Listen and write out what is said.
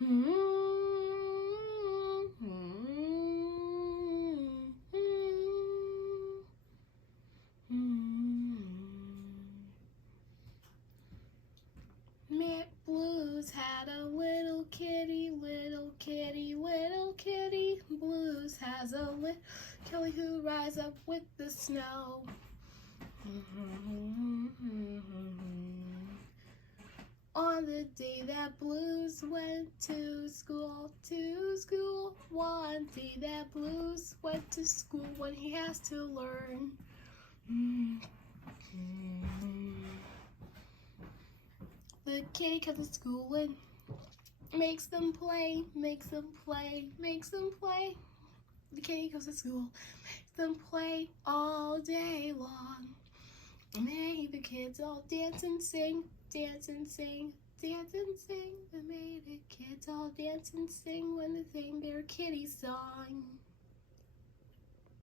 Bluz had a little kitty, little kitty, little kitty. Bluz has a little kitty who rides up with the snow. On the day that Bluz went to school, one day that Bluz went to school when he has to learn. The kitty comes to school and makes them play, makes them play, makes them play. The kitty comes to school, makes them play all day long. Made the kids all dance and sing, dance and sing, dance and sing. They made the kids all dance and sing when they sing their kitty song.